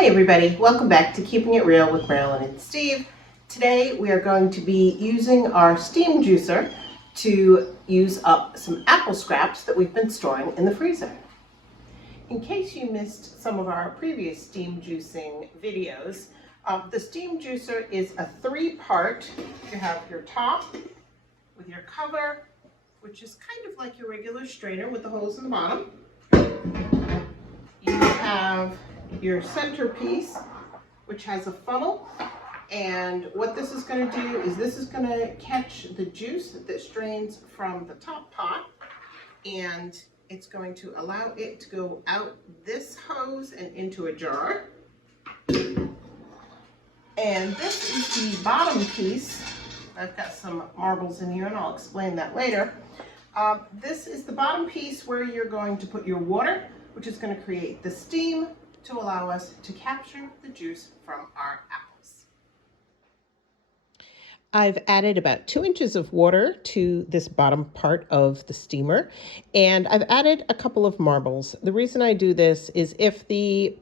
Hi everybody, welcome back to Keeping It Real with Marilyn and Steve. Today we are going to be using our steam juicer to use up some apple scraps that we've been storing in the freezer. In case you missed some of our previous steam juicing videos, the steam juicer is a three-part. You have your top with your cover, which is kind of like your regular strainer with the hose in the bottom. You have your centerpiece, which has a funnel, and what this is going to do is this is going to catch the juice that strains from the top pot, and it's going to allow it to go out this hose and into a jar. And this is the bottom piece. I've got some marbles in here and I'll explain that later. This is the bottom piece where you're going to put your water, which is going to create the steam to allow us to capture the juice from our apples. I've added about 2 inches of water to this bottom part of the steamer, and I've added a couple of marbles. The reason I do this is if the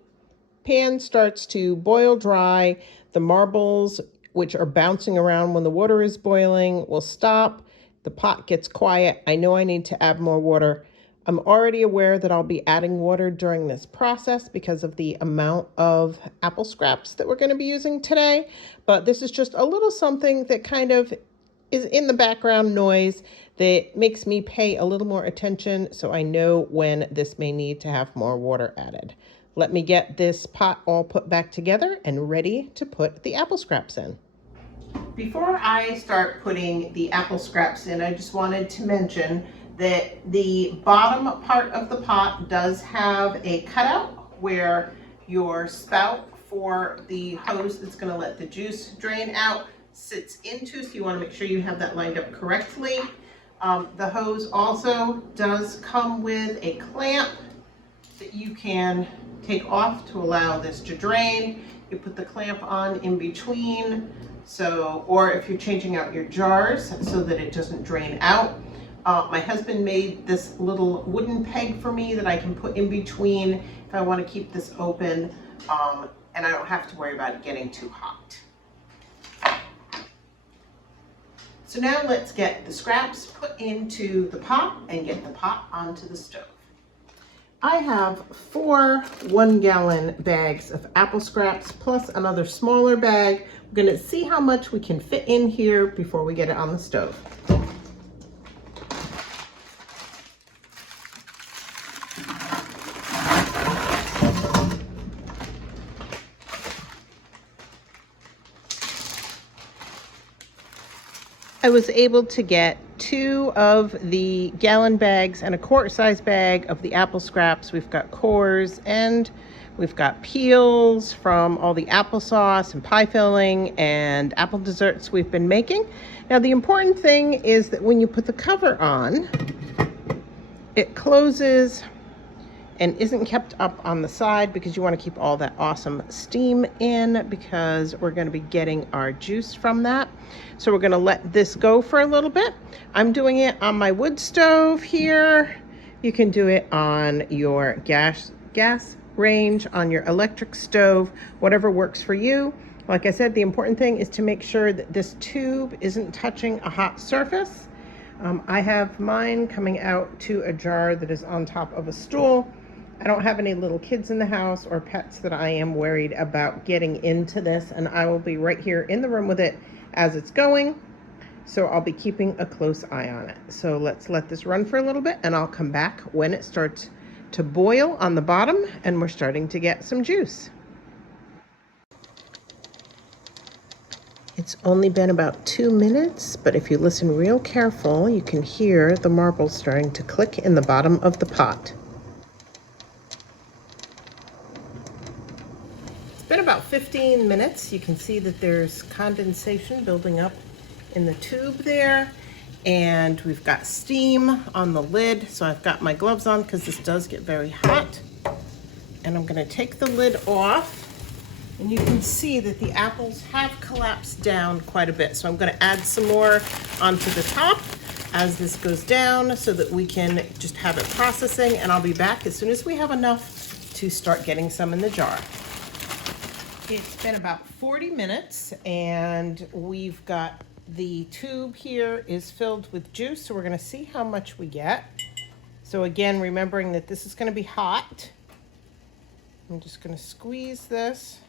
pan starts to boil dry, the marbles, which are bouncing around when the water is boiling, will stop. The pot gets quiet. I know I need to add more water. I'm already aware that I'll be adding water during this process because of the amount of apple scraps that we're going to be using today. But this is just a little something that kind of is in the background noise that makes me pay a little more attention so I know when this may need to have more water added. Let me get this pot all put back together and ready to put the apple scraps in. Before I start putting the apple scraps in, I just wanted to mention that the bottom part of the pot does have a cutout where your spout for the hose that's going to let the juice drain out sits into, so you want to make sure you have that lined up correctly. The hose also does come with a clamp that you can take off to allow this to drain. You put the clamp on in between, or if you're changing out your jars so that it doesn't drain out. My husband made this little wooden peg for me that I can put in between if I want to keep this open, and I don't have to worry about it getting too hot. So now let's get the scraps put into the pot and get the pot onto the stove. I have 4 1-gallon bags of apple scraps plus another smaller bag. We're going to see how much we can fit in here before we get it on the stove. I was able to get 2 of the gallon bags and a quart-size bag of the apple scraps. We've got cores and we've got peels from all the applesauce and pie filling and apple desserts we've been making. Now the important thing is that when you put the cover on, it closes and isn't kept up on the side because you want to keep all that awesome steam in because we're going to be getting our juice from that. So we're going to let this go for a little bit. I'm doing it on my wood stove here. You can do it on your gas range, on your electric stove, whatever works for you. Like I said, the important thing is to make sure that this tube isn't touching a hot surface. I have mine coming out to a jar that is on top of a stool. I don't have any little kids in the house or pets that I am worried about getting into this, and I will be right here in the room with it as it's going. So I'll be keeping a close eye on it. So let's let this run for a little bit and I'll come back when it starts to boil on the bottom and we're starting to get some juice. It's only been about 2 minutes, but if you listen real careful, you can hear the marbles starting to click in the bottom of the pot. It's been about 15 minutes. You can see that there's condensation building up in the tube there, and we've got steam on the lid. So I've got my gloves on because this does get very hot, and I'm going to take the lid off, and you can see that the apples have collapsed down quite a bit. So I'm going to add some more onto the top as this goes down so that we can just have it processing, and I'll be back as soon as we have enough to start getting some in the jar. It's been about 40 minutes and we've got the tube here is filled with juice, so we're going to see how much we get. So again, remembering that this is going to be hot, I'm just going to squeeze this,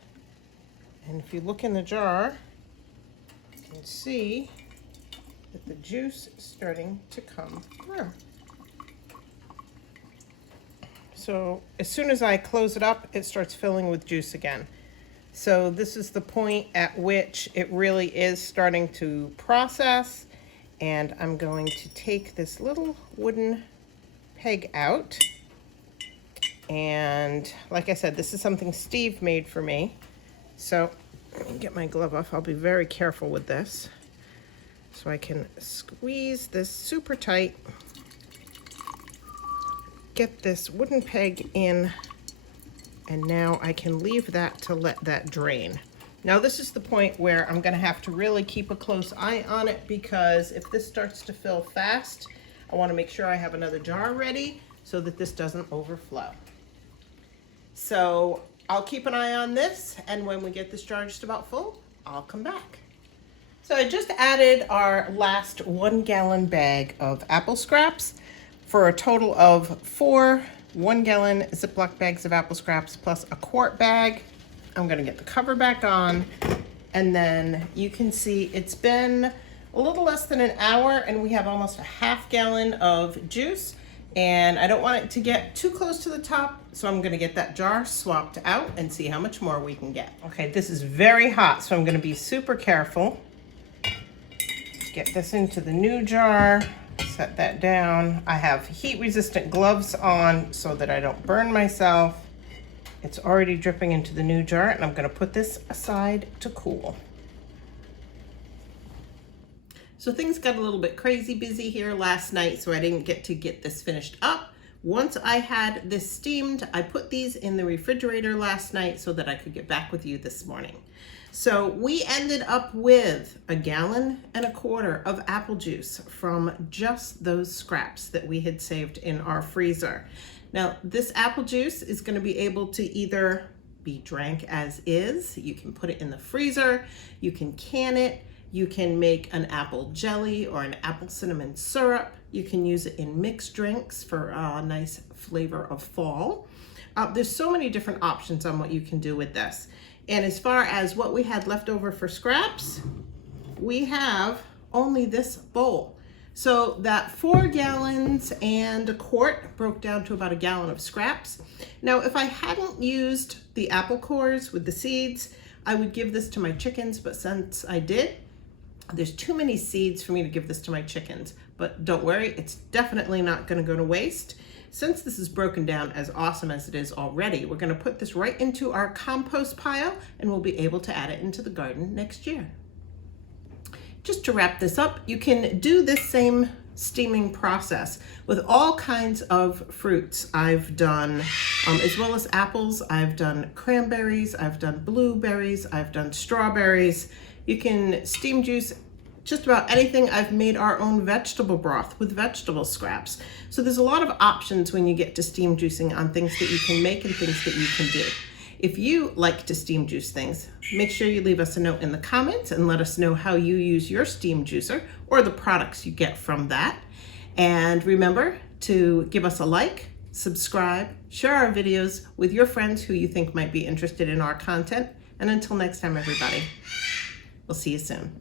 and if you look in the jar, you can see that the juice is starting to come through. So as soon as I close it up, it starts filling with juice again. So this is the point at which it really is starting to process, and I'm going to take this little wooden peg out. And like I said, this is something Steve made for me. So let me get my glove off. I'll be very careful with this. So I can squeeze this super tight, get this wooden peg in, and now I can leave that to let that drain. Now this is the point where I'm gonna have to really keep a close eye on it, because if this starts to fill fast, I wanna make sure I have another jar ready so that this doesn't overflow. So I'll keep an eye on this, and when we get this jar just about full, I'll come back. So I just added our last 1 gallon bag of apple scraps for a total of 4 1-gallon Ziploc bags of apple scraps plus a quart bag. I'm gonna get the cover back on, and then you can see it's been a little less than an hour and we have almost a half gallon of juice, and I don't want it to get too close to the top, so I'm gonna get that jar swapped out and see how much more we can get. Okay, this is very hot, so I'm gonna be super careful. Get this into the new jar, set that down. I have heat resistant gloves on so that I don't burn myself. It's already dripping into the new jar, and I'm gonna put this aside to cool. So things got a little bit crazy busy here last night, so I didn't get to get this finished up. Once I had this steamed, I put these in the refrigerator last night so that I could get back with you this morning. So we ended up with 1.25 gallons of apple juice from just those scraps that we had saved in our freezer. Now, this apple juice is going to be able to either be drank as is, you can put it in the freezer, you can can it, you can make an apple jelly or an apple cinnamon syrup, you can use it in mixed drinks for a nice flavor of fall. There's so many different options on what you can do with this. And as far as what we had left over for scraps, we have only this bowl. So that 4 gallons and a quart broke down to about 1 gallon of scraps. Now, if I hadn't used the apple cores with the seeds, I would give this to my chickens, but since I did, there's too many seeds for me to give this to my chickens. But don't worry, it's definitely not gonna go to waste. Since this is broken down as awesome as it is already, we're gonna put this right into our compost pile, and we'll be able to add it into the garden next year. Just to wrap this up, you can do this same steaming process with all kinds of fruits. I've done, as well as apples, I've done cranberries, I've done blueberries, I've done strawberries. You can steam juice just about anything. I've made our own vegetable broth with vegetable scraps. So there's a lot of options when you get to steam juicing on things that you can make and things that you can do. If you like to steam juice things, make sure you leave us a note in the comments and let us know how you use your steam juicer or the products you get from that. And remember to give us a like, subscribe, share our videos with your friends who you think might be interested in our content. And until next time, everybody, we'll see you soon.